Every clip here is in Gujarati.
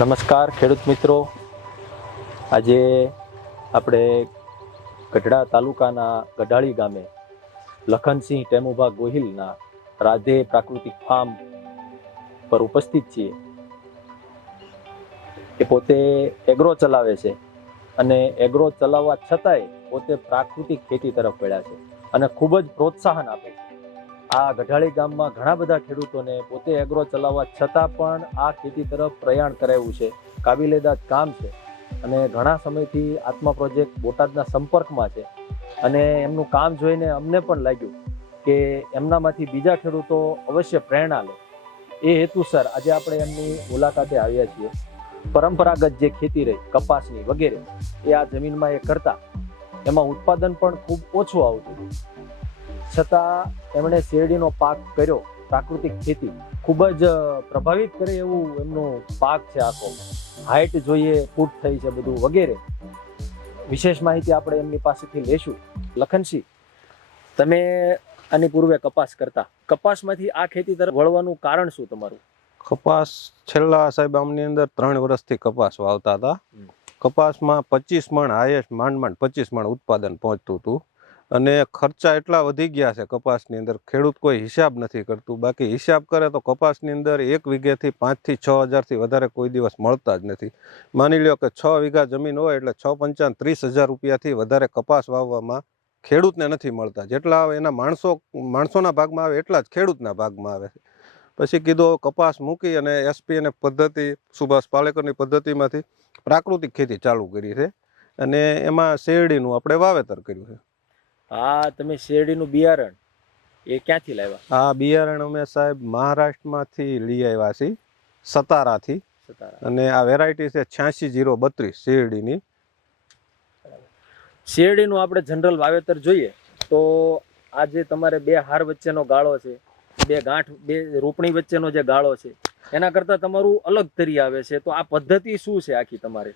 નમસ્કાર ખેડૂત મિત્રો, આજે આપણે ગઢડા તાલુકાના ગઢાળી ગામે લખનસિંહ ટેમુભા ગોહિલના રાધે પ્રાકૃતિક ફાર્મ પર ઉપસ્થિત છીએ. એ પોતે એગ્રો ચલાવે છે અને એગ્રો ચલાવવા છતાંય પોતે પ્રાકૃતિક ખેતી તરફ વળ્યા છે અને ખૂબ જ પ્રોત્સાહન આપે છે. આ ગઢાળી ગામમાં ઘણા બધા ખેડૂતોને પોતે એગ્રો ચલાવવા છતાં પણ આ ખેતી તરફ પ્રયાણ કરાવ્યું છે. કાબિલેદાદ કામ છે અને ઘણા સમયથી આત્મા પ્રોજેક્ટ બોટાદના સંપર્કમાં છે અને એમનું કામ જોઈને અમને પણ લાગ્યું કે એમનામાંથી બીજા ખેડૂતો અવશ્ય પ્રેરણા લે. એ હેતુસર આજે આપણે એમની મુલાકાતે આવ્યા છીએ. પરંપરાગત જે ખેતી રહી કપાસની વગેરે એ આ જમીનમાં એ કરતા, એમાં ઉત્પાદન પણ ખૂબ ઓછું આવતું, છતાં એમણે શેરડીનો પાક કર્યો. પ્રાકૃતિક ખેતી ખૂબ જ પ્રભાવિત કરે એવું એમનું પાક છે. આખો હાઈટ જોઈએ, ફૂટ થઈ છે બધું વગેરે. વિશેષ માહિતી આપણે એમની પાસેથી લેશું. લખનસિંહ, તમે આની પૂર્વે કપાસ કરતા, કપાસમાંથી આ ખેતી તરફ વળવાનું કારણ શું તમારું? કપાસ છેલ્લા સાહેબ આમની અંદર 3 વર્ષથી કપાસ વાવતા હતા. કપાસમાં 25 મણ હાઈએસ્ટ માંડ 25 મણ ઉત્પાદન પહોંચતું હતું અને ખર્ચા એટલા વધી ગયા છે કપાસની અંદર, ખેડૂત કોઈ હિસાબ નથી કરતું. બાકી હિસાબ કરે તો કપાસની અંદર 1 વીઘેથી 5 થી 6 હજારથી વધારે કોઈ દિવસ મળતા જ નથી. માની લ્યો કે 6 વીઘા જમીન હોય એટલે 6 પંચાન 30,000 રૂપિયાથી વધારે કપાસ વાવવામાં ખેડૂતને નથી મળતા. જેટલા એના માણસોના ભાગમાં આવે એટલા જ ખેડૂતના ભાગમાં આવે છે. પછી કીધું કપાસ મૂકી અને એસપીએનએફ પદ્ધતિ, સુભાષ પાલેકરની પદ્ધતિમાંથી પ્રાકૃતિક ખેતી ચાલુ કરી છે અને એમાં શેરડીનું આપણે વાવેતર કર્યું છે. હા, તમે શેરડીનું બિયારણ એ ક્યાંથી લાવ્યા? આ બિયારણ અમે સાહેબ મહારાષ્ટ્રમાંથી લઈ આવ્યા છીએ, સતારાથી. અને આ વેરાયટી છે 86-032 શેરડીની. શેરડીનું આપણે જનરલ વાવેતર જોઈએ તો આ જે તમારે 2 હાર વચ્ચેનો ગાળો છે, 2 ગાંઠ, 2 રોપણી વચ્ચેનો જે ગાળો છે, એના કરતાં તમારું અલગ તરી આવે છે. તો આ પદ્ધતિ શું છે આખી તમારે,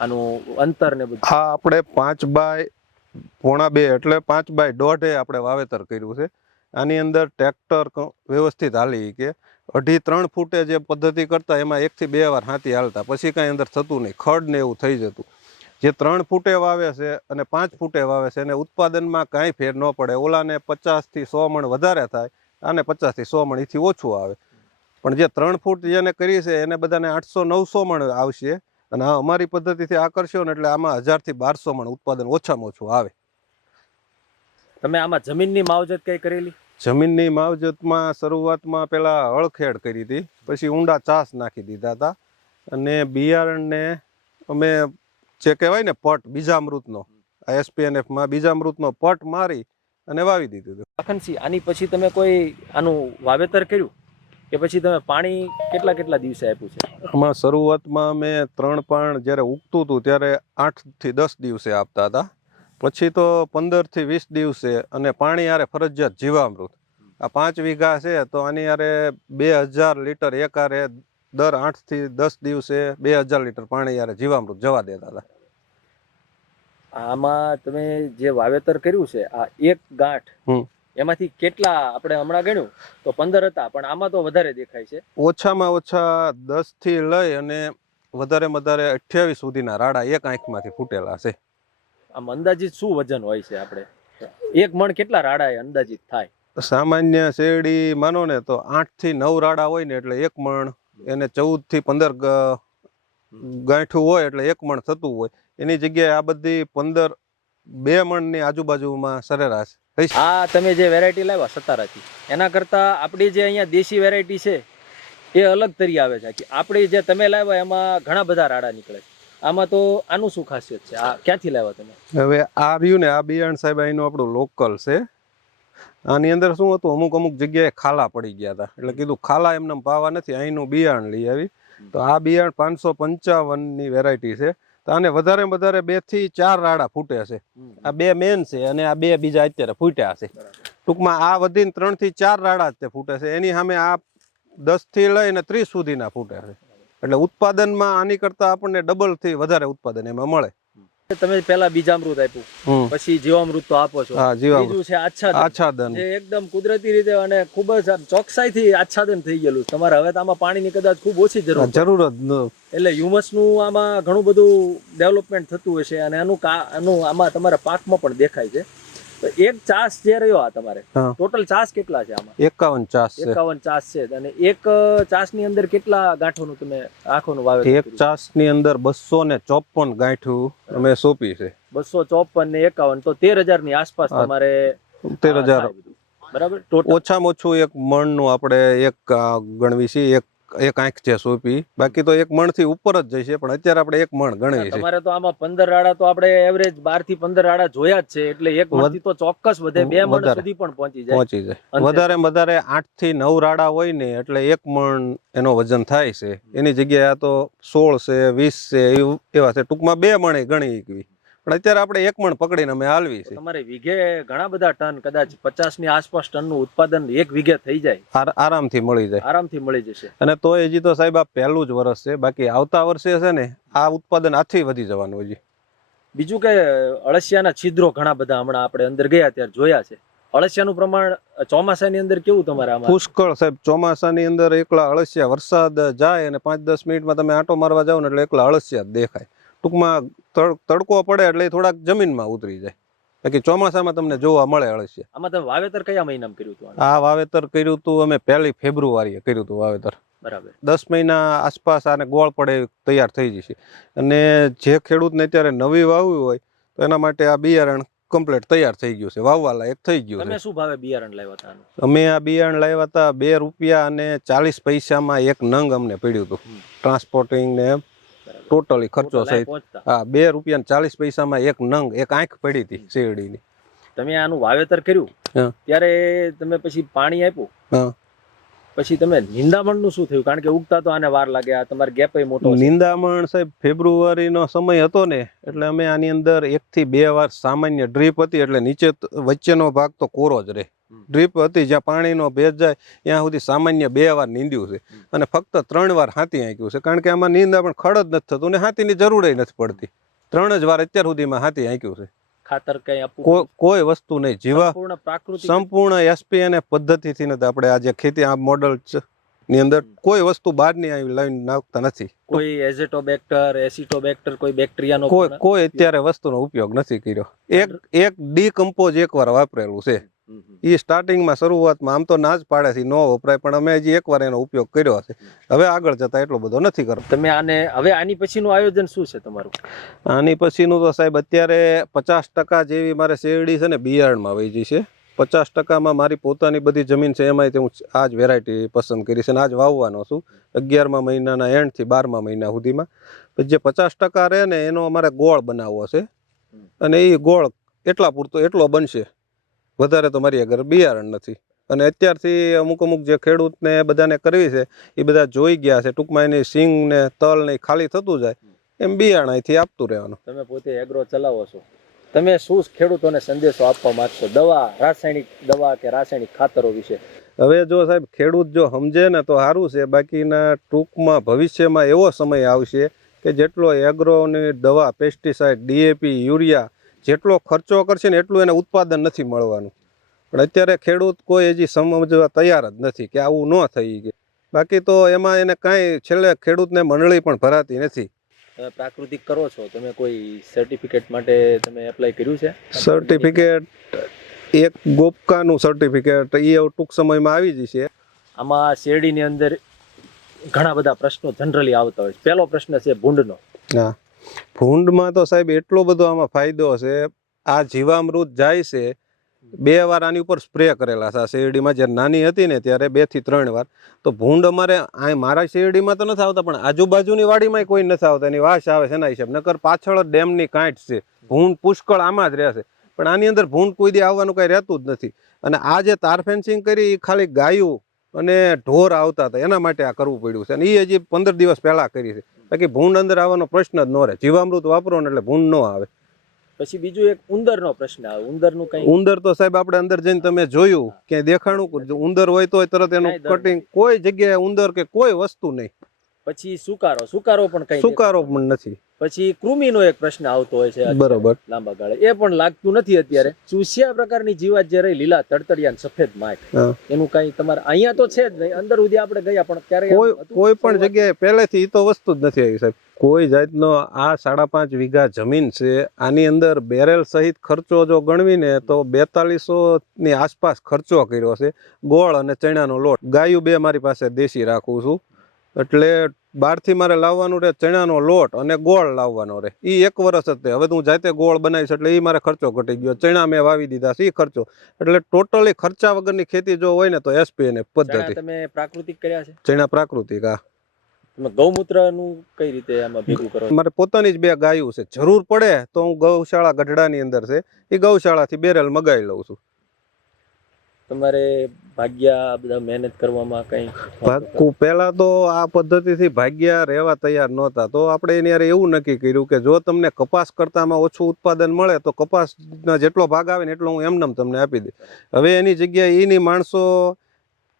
આનું અંતર ને બધું? આ આપણે 5x2 એટલે 5x1.5 આપણે વાવેતર કર્યું છે. આની અંદર ટ્રેક્ટર વ્યવસ્થિત હાલી કે 2.5-3 ફૂટે જે પદ્ધતિ કરતા એમાં 1 થી 2 વાર હાથી હાલતા, પછી કાંઈ અંદર થતું નહીં, ખડ ને એવું થઈ જતું. જે 3 ફૂટે વાવે છે અને 5 ફૂટે વાવે છે એને ઉત્પાદનમાં કાંઈ ફેર ન પડે. ઓલાને 50 થી 100 મણ વધારે થાય, આને 50 થી 100 મણ એથી ઓછું આવે. પણ જે 3 ફૂટ જેને કરી છે એને બધાને 800-900 મણ આવશે અને અમારી પદ્ધતિથી આ કરશો ને એટલે આમાં 1000 થી 1200 મણ ઉત્પાદન ઓછામાં ઓછું આવે. તમે આમાં જમીનની માવજત કઈ કરેલી? જમીનની માવજતમાં શરૂઆતમાં પેલા હળખેડ કરી હતી, પછી ઊંડા ચાસ નાખી દીધા હતા અને બિયારણને અમે જે કહેવાય ને પટ બીજામૃતનો, એસપીએનએફમાં બીજામૃતનો પટ મારી અને વાવી દીધું. લખનસિંહ, આની પછી તમે કોઈ આનું વાવેતર કર્યું કે પછી તમે પાણી કેટલા દિવસે આપ્યું છે? આમાં શરૂઆતમાં અમે 3 પાણ જ્યારે ઉગતું હતું ત્યારે 8 થી 10 દિવસે આપતા હતા. પછી તો 15 થી 20 દિવસે અને પાણી યારે ફરજિયાત જીવામૃત. આ 5 વીઘા છે તો આની યારે 2000 લીટર એકારે દર 8 થી 10 દિવસે 2000 લીટર પાણી યારે જીવામૃત જવા દેતા હતા. આમાં તમે જે વાવેતર કર્યું છે, આ એક ગાંઠ, એમાંથી કેટલા, આપણે હમણાં ગણ્યું તો 15 હતા, પણ આમાં તો વધારે દેખાય છે. ઓછામાં ઓછા 10 થી લઈ અને વધારેમાં વધારે 28 સુધીના રાડા એક આંખમાંથી ફૂટેલા છે. આમ અંદાજિત શું વજન હોય છે? આપણે 1 મણ કેટલા રાડા એ અંદાજિત થાય? સામાન્ય શેરડી માનો ને તો 8 થી 9 રાડા હોય ને એટલે 1 મણ, એને 14 થી 15 ગાંઠું હોય એટલે 1 મણ થતું હોય. એની જગ્યાએ આ બધી 2 મણની આજુબાજુમાં સરેરાશ. આ તમે જે વેરાયટી લાવ્યા સતારાથી, એના કરતા આપણી જે અહીંયા દેશી વેરાયટી છે એ અલગ તરી આવે છે. આપણી જે તમે લાવ્યા એમાં ઘણા બધા રાડા નીકળે છે. આમાં તો આનું શું ખાસિયત છે? આ ક્યાંથી લાવ્યા તમે? હવે આ રહ્યું ને આ બિયારણ સાહેબ અહીંનું આપણું લોકલ છે. આની અંદર શું હતું, અમુક જગ્યાએ ખાલા પડી ગયા હતા એટલે કીધું ખાલા એમને પાવા નથી, અહીંનું બિયારણ લઈ આવી. તો આ બિયારણ 555ની વેરાયટી છે. તો આને વધારે 2 થી 4 રાડા ફૂટે છે. આ 2 મેન છે અને આ 2 બીજા અત્યારે ફૂટ્યા છે. ટૂંકમાં આ વધીને 3 થી 4 રાડા જ તે ફૂટે છે. એની સામે આ 10 થી લઈને 30 સુધીના ફૂટે છે. એટલે ઉત્પાદનમાં આની કરતા આપણને ડબલ થી વધારે ઉત્પાદન એમાં મળે. તમે પેલા બીજામૃત આપ્યું, હમ. પછી જીવામૃત તો આપો છો, હા, જીવામૃત. બીજું છે આચ્છાદન, આચ્છાદન. જે એકદમ કુદરતી રીતે અને ખૂબ જ આમ ચોકસાઈથી આચ્છાદન થઈ ગયેલું. તમારે હવે તો આમાં પાણીની કદાચ ખૂબ ઓછી જરૂર પડે. જરૂર જ ન. એટલે હ્યુમસનું આમાં ઘણું બધું ડેવલપમેન્ટ થતું હશે અને આનું આમાં તમારા પાકમાં પણ દેખાય છે. તો એક ચાસ જે રહ્યો આ તમારે, હા. ટોટલ ચાસ કેટલા છે આમાં? 51 ચાસ છે. 51 ચાસ છે. અને એક ચાસની અંદર કેટલા ગાંઠોનું તમે આખોનું વાવેતર એક કર્યું? ચાસ ની અંદર 254 ગાંઠું અમે સોંપી છે. 254 ને 51 તો 13,000 ની આસપાસ હા, તમારે 13,000. થાય બધું. બરાબર, ટોટલ ઓછામાં ઓછું એક મણનું આપણે એક ગણવી છે, એક આંખ છે સોંપી. બાકી તો એક મણ થી ઉપર જ જશે, પણ અત્યારે આપણે એક મણ ગણીએ છીએ. તમારે તો આમાં 15 રાડા તો આપણે એવરેજ 12 થી 15 રાડા જોયા જ છે, એટલે એક મણથી તો ચોક્કસ વધે, 2 મણ વધારે. સુધી પણ પહોંચી જાય. પહોંચી જાય. વધારે વધારે 8 થી 9 રાડા હોય ને એટલે એક મણ એનો વજન થાય છે. એની જગ્યાએ આ તો 16 છે, 20 છે, એવા છે. ટૂંકમાં 2 મણ ગણી એકવી, પણ અત્યારે આપણે એક મણ પકડીને અમે હાલવી છે. તમારે વીઘે ઘણા બધા ટન, કદાચ 50 ની આસપાસ ટનનું ઉત્પાદન એક વીઘે થઈ જાય, આરામથી મળી જાય. આરામથી મળી જશે. અને તોય હજી તો સાહેબ આ પહેલું જ વર્ષ છે. બાકી આવતા વર્ષે છે ને આ ઉત્પાદન આથી વધી જવાનું હજી. બીજું કે અળસિયાના છિદ્રો ઘણા બધા હમણાં આપણે અંદર ગયા ત્યારે જોયા છે. અળસિયાનું પ્રમાણ ચોમાસાની અંદર કેવું તમારે આમાં? પુષ્કળ સાહેબ. ચોમાસાની અંદર એકલા અળસિયા, વરસાદ જાય અને 5-10 મિનિટમાં તમે આંટો મારવા જાવ ને એટલે એકલા અળસિયા જ દેખાય. ટૂંકમાં તડકો પડે એટલે થોડાક જમીનમાં ઉતરી જાય. બાકી ચોમાસામાં તમને જોવા મળે અળસિયા. આમાં તમે વાવેતર કયા મહિનામાં કર્યું હતું? આ વાવેતર કર્યું હતું અમે 1 ફેબ્રુઆરીએ કર્યું હતું વાવેતર. બરાબર. 10 મહિના આસપાસ આને ગોળ પડે તૈયાર થઈ જશે. અને જે ખેડૂતને અત્યારે નવી વાવવી હોય તો એના માટે આ બિયારણ કમ્પ્લીટ તૈયાર થઈ ગયું છે, વાવવા લાયક થઈ ગયું છે. તમે શું ભાવે બિયારણ લાવ્યા હતા? અમે આ બિયારણ લાવ્યા હતા ₹2.40 એક નંગ અમને પડ્યું હતું. ટ્રાન્સપોર્ટિંગ ને ટોટલી ખર્ચો સહિત. હા, ₹2.40 એક નંગ, એક આંખ પડી હતી શેરડીની. તમે આનું વાવેતર કર્યું ત્યારે તમે પછી પાણી આપ્યું, પછી તમે નિંદામણનું શું થયું? કારણ કે ઉગતા તો આને વાર લાગે, આ તમારે ગેપ મોટો છે. નિંદામણ સાહેબ ફેબ્રુઆરીનો સમય હતો ને એટલે અમે આની અંદર 1 થી 2 વાર સામાન્ય ડ્રીપ હતી, એટલે નીચે વચ્ચેનો ભાગ તો કોરો જ રહે. ડ્રીપ હતી જ્યાં પાણીનો ભેજ જાય ત્યાં સુધી સામાન્ય 2 વાર નીંદ્યું છે. અને ફક્ત 3 વાર હાથી આંક્યું છે, કારણ કે આમાં નિંદામણ ખડ જ નથી થતું ને હાથીની જરૂર નથી પડતી. 3 જ વાર અત્યાર સુધીમાં હાથી આંક્યું છે. ખાતર કઈ આપવું? કોઈ વસ્તુ નહીં. જીવા પ્રાકૃતિક સંપૂર્ણ એસપી અને પદ્ધતિથી નથી. આપણે આ જે ખેતી આ મોડલ ની અંદર કોઈ વસ્તુ બહારની આવી લાવીને નાખતા નથી. કોઈ એઝેટોબેક્ટર, એસિટોબેક્ટર, કોઈ બેક્ટેરિયાનો કોઈ અત્યારે વસ્તુનો ઉપયોગ નથી કર્યો. એક ડીકમ્પોઝ એકવાર વાપરેલું છે. એ સ્ટાર્ટિંગમાં શરૂઆતમાં આમ તો ના જ પાડે છે, ન વપરાય, પણ અમે હજી એકવાર એનો ઉપયોગ કર્યો છે. હવે આગળ જતા એટલો બધો નથી કરતો. તમે હવે આની પછીનું આયોજન શું છે તમારું? આની પછીનું તો સાહેબ અત્યારે 50% જેવી મારે શેરડી છે ને બિયારણમાં વહી ગઈ છે. 50%માં મારી પોતાની બધી જમીન છે, એમાંથી હું આ જ વેરાયટી પસંદ કરી છે અને આ જ વાવવાનો છું 11મા મહિનાના એન્ડ થી 12મા મહિના સુધીમાં. પછી જે 50% રહે ને એનો અમારે ગોળ બનાવવો છે, અને એ ગોળ એટલો બનશે. વધારે તો મારી આગળ બિયારણ નથી. અને અત્યારથી અમુક જે ખેડૂતને બધાને કરવી છે એ બધા જોઈ ગયા છે. ટૂંકમાં એની સિંગ ને તલ ને ખાલી થતું જાય એમ બિયારણ અહીંથી આપતું રહેવાનું. તમે પોતે એગ્રો ચલાવો છો, તમે શું ખેડૂતોને સંદેશો આપવા માંગશો રાસાયણિક દવા કે રાસાયણિક ખાતરો વિશે? હવે જો સાહેબ ખેડૂત જો સમજે ને તો સારું છે. બાકીના ટૂંકમાં ભવિષ્યમાં એવો સમય આવશે કે જેટલો એગ્રોની દવા, પેસ્ટિસાઇડ, ડીએપી, યુરિયા જેટલો ખર્ચો કરશે ને એટલું એને ઉત્પાદન નથી મળવાનું. પણ અત્યારે ખેડૂત કોઈ હજી સમજવા તૈયાર જ નથી કે આવું ન થઈ ગયું. બાકી તો એમાં એને કાંઈ છેલ્લે ખેડૂતને મંડળી પણ ભરાતી નથી. તમે પ્રાકૃતિક કરો છો, તમે કોઈ સર્ટિફિકેટ માટે તમે એપ્લાય કર્યું છે? સર્ટિફિકેટ એક ગોપકાનું સર્ટિફિકેટ એ ટૂંક સમયમાં આવી જશે. આમાં શેરડીની અંદર ઘણા બધા પ્રશ્નો જનરલી આવતા હોય છે. પહેલો પ્રશ્ન છે ભૂંડનો. હા, ભૂંડમાં તો સાહેબ એટલો બધો આમાં ફાયદો છે. આ જીવામૃત જાય છે 2 વાર આની ઉપર સ્પ્રે કરેલા છે. આ શેરડીમાં જ્યારે નાની હતી ને ત્યારે 2 થી 3 વાર. તો ભૂંડ અમારે મારા શેરડીમાં તો નથી આવતા, પણ આજુબાજુની વાડીમાં કોઈ નથી આવતા. એની વાસ આવે છે એના હિસાબ. નકર પાછળ જ ડેમની કાંઠ છે, ભૂંડ પુષ્કળ આમાં જ રહેશે. પણ આની અંદર ભૂંડ કોઈ દી આવવાનું કઈ રહેતું જ નથી. અને આ જે તાર ફેન્સિંગ કરી એ ખાલી ગાયું અને ઢોર આવતા હતા એના માટે આ કરવું પડ્યું છે. અને એ હજી 15 દિવસ પહેલા કરી છે. બાકી ભૂંડ અંદર આવવાનો પ્રશ્ન જ ન રહે. જીવામૃત વાપરો ને એટલે ભૂંડ ન આવે. પછી બીજું એક ઉંદરનો પ્રશ્ન આવે. ઉંદરનું કઈ? ઉંદર તો સાહેબ આપણે અંદર જઈને તમે જોયું ક્યાંય દેખાણું ઉંદર હોય તો તરત એનું કટિંગ, કોઈ જગ્યાએ ઉંદર કે કોઈ વસ્તુ નહીં. પછી સુકારો પણ કઈ સુકારો પણ નથી. પછી કૃમિનો એક પ્રશ્ન આવતો હોય છે અત્યારે બરોબર. લાંબા ગાળે, એ પણ લાગતું નથી અત્યારે. ચૂસિયા પ્રકારની જીવાત જે રહી, લીલા તડતડિયા ને સફેદ માખ, હા. એનું કઈ તમારે અહીંયા તો છે જ નહીં, અંદર સુધી આપણે ગયા પણ ક્યારે કોઈ પણ જગ્યાએ પહેલેથી ઈ તો વસ્તુ જ નથી આવી સાહેબ. કોઈ જાતનો આ 5.5 વીઘા જમીન છે, આની અંદર બેરેલ સહિત ખર્ચો જો ગણવીને તો 4200 ની આસપાસ ખર્ચો કર્યો છે. ગોળ અને ચણાનો લોટ, ગાયું 2 મારી પાસે દેશી રાખું છું, એટલે બહારથી મારે લાવવાનું રહે ચણાનો લોટ અને ગોળ લાવવાનો રહે. એ 1 વર્ષ જ તે. હવે હું જાતે ગોળ બનાવીશ એટલે એ મારે ખર્ચો ઘટી ગયો. ચણા મેં વાવી દીધા છે, એ ખર્ચો. એટલે ટોટલી ખર્ચા વગરની ખેતી જો હોય ને તો એસપીએન પદ્ધતિ. તમે પ્રાકૃતિક કર્યા છે? ચણા પ્રાકૃતિક. હા. તમે ગૌમૂત્રનું કઈ રીતે આમાં ભેગું કરો? મારે પોતાની જ 2 ગાયું છે. જરૂર પડે તો હું ગૌશાળા ગઢડાની અંદર છે, એ ગૌશાળાથી બેરલ મગાવી લઉં છું. તમારે ભાગ્યા બધા મહેનત કરવામાં કઈ પહેલા તો આ પદ્ધતિથી ભાગ્યા રહેવા તૈયાર નહોતા, તો આપણે એની યારે એવું નક્કી કર્યું કે જો તમને કપાસ કરતામાં ઓછું ઉત્પાદન મળે તો કપાસના જેટલો ભાગ આવે ને એટલો હું એમનેમ તમને આપી દે. હવે એની જગ્યાએ એની માણસો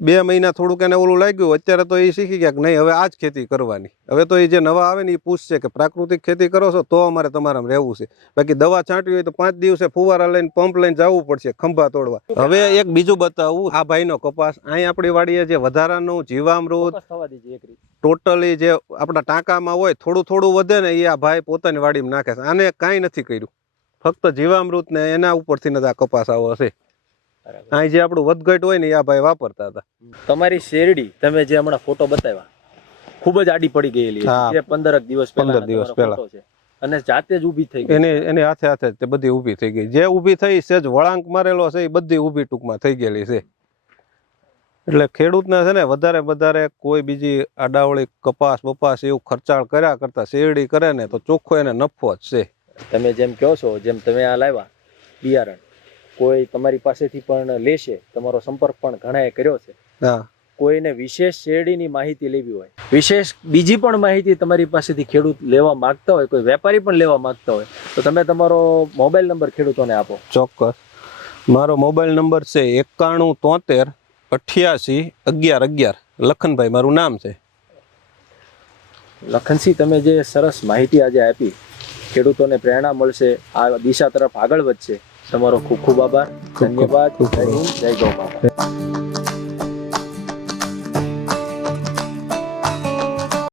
2 મહિના થોડુંક એને ઓલું લાગ્યું, અત્યારે તો એ શીખી ગયા કે નહીં હવે આ જ ખેતી કરવાની. હવે તો એ જે નવા આવે ને એ પૂછશે કે પ્રાકૃતિક ખેતી કરો છો તો અમારે તમારામાં રહેવું છે, બાકી દવા છાંટવી હોય તો 5 દિવસે ફુવારા લઈને પંપ લઈને જવું પડશે ખંભા તોડવા. હવે એક બીજું બતાવું, આ ભાઈનો કપાસ અહીં આપણી વાડીએ જે વધારાનું જીવામૃત ટોટલી જે આપણા ટાંકામાં હોય થોડું થોડું વધે ને એ આ ભાઈ પોતાની વાડીમાં નાખે છે. આને કાંઈ નથી કર્યું, ફક્ત જીવામૃત ને એના ઉપરથી જ આ કપાસ આવો છે. અહીં જે આપણું વધઘટ હોય ને આ ભાઈ વાપરતા હતા. તમારી શેરડી તમે જે હમણાં ફોટો બતાવ્યા ખૂબ જ આડી પડી ગયેલી છે, 15 દિવસ પહેલા છે, અને જાતે જ ઊભી થઈ ગઈ. એને હાથે તે બધી ઊભી થઈ ગઈ. જે ઊભી થઈ સેજ વળાંક મારેલો છે એ બધી ઊભી ટૂંકમાં થઈ ગયેલી છે. એટલે ખેડૂતને છે ને વધારે કોઈ બીજી આડાવળી કપાસ બપાસ એવું ખર્ચાળ કર્યા કરતા શેરડી કરે ને તો ચોખ્ખો એને નફો જ છે. તમે જેમ કહો છો, જેમ તમે આ લાવ્યા બિયારણ, કોઈ તમારી પાસેથી પણ લેશે, તમારો સંપર્ક પણ ઘણાએ કર્યો છે. હા. કોઈને વિશેષ શેરડીની માહિતી લેવી હોય, વિશેષ બીજી પણ માહિતી તમારી પાસેથી ખેડૂત લેવા માંગતા હોય, કોઈ વેપારી પણ લેવા માંગતા હોય, તો તમે તમારો મોબાઈલ નંબર ખેડૂતોને આપો. ચોક્કસ. મારો મોબાઈલ નંબર છે 9173 88 11 11. લખનભાઈ મારું નામ છે. લખનસિંહ, તમે જે સરસ માહિતી આજે આપી, ખેડૂતોને પ્રેરણા મળશે, આ દિશા તરફ આગળ વધશે. તમારો ખૂબ ખૂબ આભાર. ધન્યવાદ. જય હિન્દ, જય ગૌ માતા.